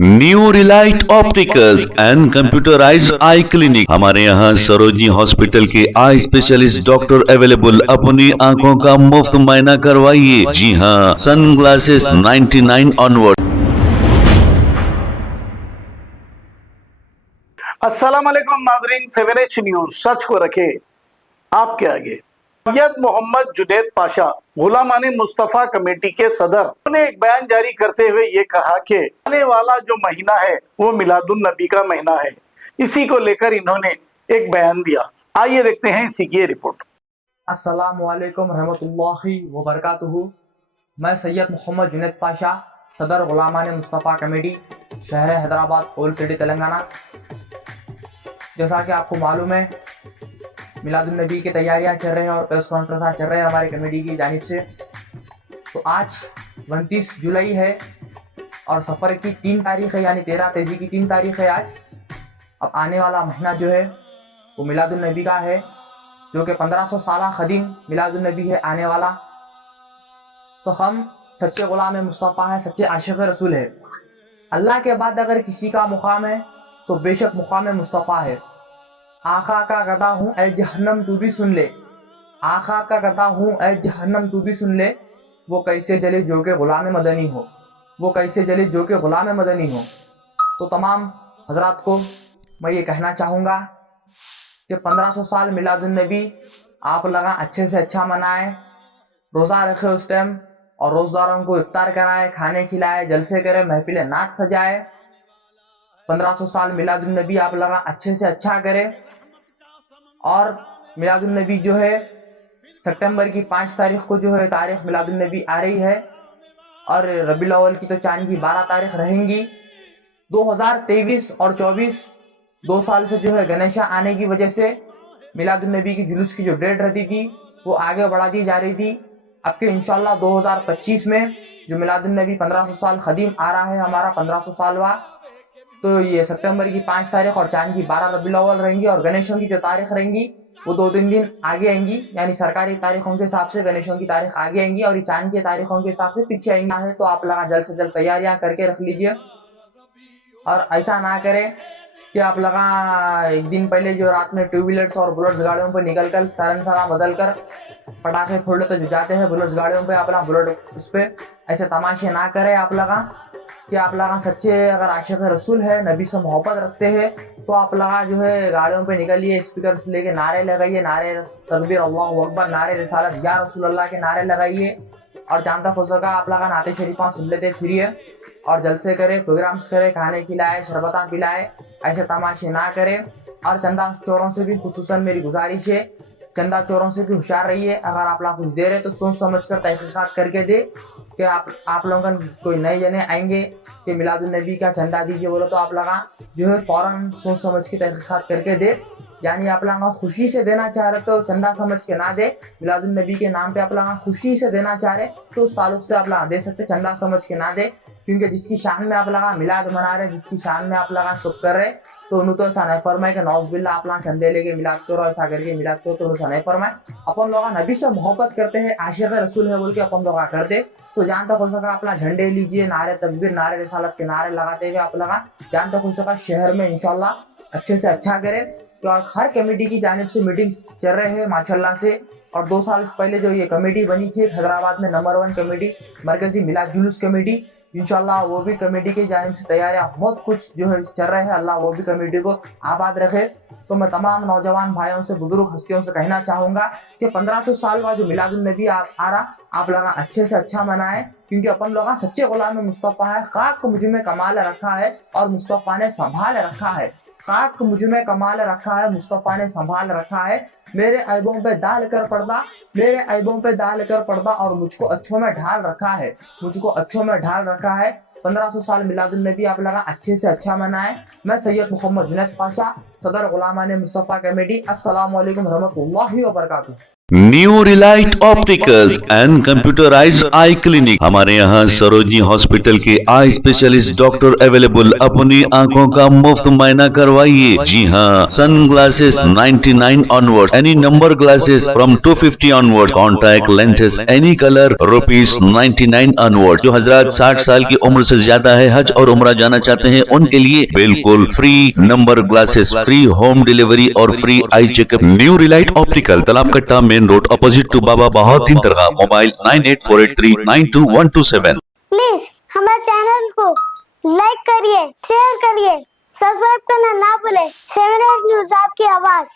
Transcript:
New Relight Opticals and computerised eye clinic. हमारे यहाँ Sarojini hospital के आई स्पेशलिस्ट डॉक्टर अवेलेबल। अपनी आंखों का मुफ्त मुआयना करवाइए। जी हाँ, सन ग्लासेस 99 ऑनवर्ड। अस्सलाम वालेकुम नाजरीन, 7H न्यूज सच को रखे आपके आगे। सैयद मोहम्मद जुनैद पाशा गुलामान मुस्तफ़ा कमेटी के सदर ने एक बयान जारी करते हुए ये कहा कि आने वाला जो महीना है वो मिलादुन नबी का महीना है। इसी को लेकर इन्होंने एक बयान दिया। आइए देखते हैं इसी की रिपोर्ट। अस्सलामु अलैकुम रहमतुल्लाहि व बरकातुहू। मैं सैयद मोहम्मद जुनैद पाशा, सदर गुलामान मुस्तफ़ा कमेटी, शहर हैदराबाद, ओल्ड सिटी, तेलंगाना। जैसा कि आपको मालूम है, मिलादुन नबी की तैयारियां चल रही हैं और प्रेस कॉन्फ्रेंस चल रहे हैं हमारी कमेटी की जानिब से। तो आज 29 जुलाई है और सफ़र की 3 तारीख है, यानी 13 तेजी की 3 तारीख है आज। अब आने वाला महीना जो है वो मिलादुन नबी का है, जो कि 1500 साल ख़दीम मिलादुन नबी है आने वाला। तो हम सच्चे गुलाम मुस्तफ़ा है, सच्चे आशिक़ रसूल है। अल्लाह के बाद अगर किसी का मुकाम है तो बेशक मुकाम मुस्तफ़ा है। आका का गदा हूँ ऐ जहन्नम तू भी सुन ले, आका का गदा हूँ ऐ जहन्नम तू भी सुन ले। वो कैसे जले जो के गुलाम मदनी हो, वो कैसे जले जो के गुलाम मदनी हो। तो तमाम हजरात को मैं ये कहना चाहूँगा कि 1500 साल मिलादुन नबी आप लगा अच्छे से अच्छा मनाएं, रोज़ा रखे उस टाइम और रोज़दारों को इफ्तार कराए, खाने खिलाए, जलसे करे, महफिलें नाच सजाए। 1500 साल मिलादुन नबी आप लगा अच्छे से अच्छा करे। और मिलादुन नबी जो है सितंबर की 5 तारीख को जो है तारीख मिलादुन नबी आ रही है और रबीउल अव्वल की तो चांद की 12 तारीख रहेंगी। 2023 और 24 2 साल से जो है गणेशा आने की वजह से मिलादुन नबी की जुलूस की जो डेट रहती थी वो आगे बढ़ा दी जा रही थी। अब के इंशाल्लाह 2025 में जो मिलादुन नबी 1500 साल ख़दीम आ रहा है हमारा 1500 सालवा, तो ये सितंबर की 5 तारीख और चांद की 12 रबीउल अव्वल रहेंगी। और गणेशों की जो तारीख रहेंगी वो 2-3 दिन आगे आएंगी, यानी सरकारी तारीखों के हिसाब से गणेशों की तारीख आगे आएंगी और चांद की तारीखों के हिसाब से पीछे आएंगी। है तो आप लगा जल्द से जल्द तैयारियां करके रख लीजिए और ऐसा ना करें कि आप लगा एक दिन पहले जो रात में 2 व्हीलर्स और बुलेट्स गाड़ियों पर निकल कर सारन सारा बदल कर पटाखे फोड़ तो जाते हैं बुलेट्स गाड़ियों पे, अपना बुलेट उस पर ऐसे तमाशे ना करें। आप लगा कि आप लगा सच्चे अगर आशिक़ रसूल है, नबी से मोहब्बत रखते हैं, तो आप लगा जो है गाड़ियों पे निकलिए, स्पीकर से लेके नारे लगाइए, नारे तकबीर अल्लाहु अकबर, नारे रिसालत या रसूल अल्लाह के नारे लगाइए। और जहाँ तक हो सका आप लगा नाते शरीफा सुन लेते फिरिए और जलसे करे, प्रोग्राम्स करे, खाने खिलाए, शरबता पिलाए, ऐसे तमाशे ना करें। और चंदा चोरों से भी खुसूसन मेरी गुजारिश है, चंदा चोरों से भी होशियार रहिए। अगर आप लोग कुछ दे रहे तो सोच समझ कर तहकीकात करके दे कि आप लोगों का कोई नए जने आएंगे कि मिलादुन नबी का चंदा दीजिए बोलो तो आप लगा जो है फौरन सोच समझ के तहकीकात करके दे। यानी आप लोग खुशी से देना चाह रहे तो चंदा समझ के ना दे, मिलादुन नबी के नाम पे आप लोग खुशी से देना चाह रहे तो उस ताल्लुक से आप लोग दे सकते, चंदा समझ के ना दे। क्योंकि जिसकी शान में आप लगा मिलाद मना रहे, जिसकी शान में आप लगा शुभ कर रहे, तो उन्होंने तो ऐसा नहीं फरमाए कि नौज़बिल्ला आप लोग चंदे लेके मिलाद करो, ऐसा करके मिलाद करो, तो ऐसा नहीं फरमाए। अपन लोग नबी से मोहब्बत करते हैं, आशिक़ रसूल है बोल के अपन लोग कर दे। तो जहाँ तक हो सका अपना झंडे लीजिए, नारे तकबीर, नारे रिसालत के नारे लगाते हुए आप लगा जहाँ तक हो सका शहर में इंशाल्लाह अच्छे से अच्छा करें। तो हर कमेटी की जानिब से मीटिंग्स चल रहे हैं माशाल्लाह से। और 2 साल पहले जो ये कमेटी बनी थी हैदराबाद में नंबर 1 कमेटी, मरकजी मिलाद जुलूस कमेटी, इंशाल्लाह वो भी कमेटी की जानिब से तैयारियां बहुत कुछ जो है चल रहे हैं। अल्लाह वो भी कमेटी को आबाद रखे। तो मैं तमाम नौजवान भाइयों से, बुजुर्ग हस्तियों से कहना चाहूँगा कि 1500 साल का जो मिलादुन नबी आ रहा आप लोग अच्छे से अच्छा मनाएं, क्योंकि अपन लोग सच्चे गुलाम मुस्तफ़ा है। खाक मुझ में कमाल रखा है और मुस्तफ़ा ने संभाल रखा है, खाक मुझ में कमाल रखा है, मुस्तफ़ा ने संभाल रखा है। मेरे ऐबों पे डाल कर पर्दा, मेरे ऐबों पे डाल कर पर्दा और मुझको अच्छों में ढाल रखा है, मुझको अच्छों में ढाल रखा है। 1500 साल मिलादुन नबी आप लगा अच्छे से अच्छा मनाएं। मैं सैयद मोहम्मद जुनैद पाशा, सदर गुलामान मुस्तफ़ा कमेटी। अस्सलामु अलैकुम रहमतुल्लाहि व बरकातुहू। New Relight Opticals and computerised eye clinic. हमारे यहाँ सरोजनी हॉस्पिटल के आई स्पेशलिस्ट डॉक्टर अवेलेबल। अपनी आंखों का मुफ्त मुआयना करवाइए। जी हाँ, sunglasses 99 onward, any number glasses from 250 onward, contact lenses any colour ₹99 onward. जो हजरात 60 साल की उम्र से ज्यादा है, हज और उम्रा जाना चाहते हैं, उनके लिए बिल्कुल free number glasses, free home delivery और free eye checkup. New Relight Optical, Talab Katta, main road, opposite to Baba Bahauddin दरगाह। मोबाइल 9848392127। प्लीज हमारे चैनल को लाइक करिए, शेयर करिए, सब्सक्राइब करना ना भूले। 7 न्यूज़ आपकी आवाज।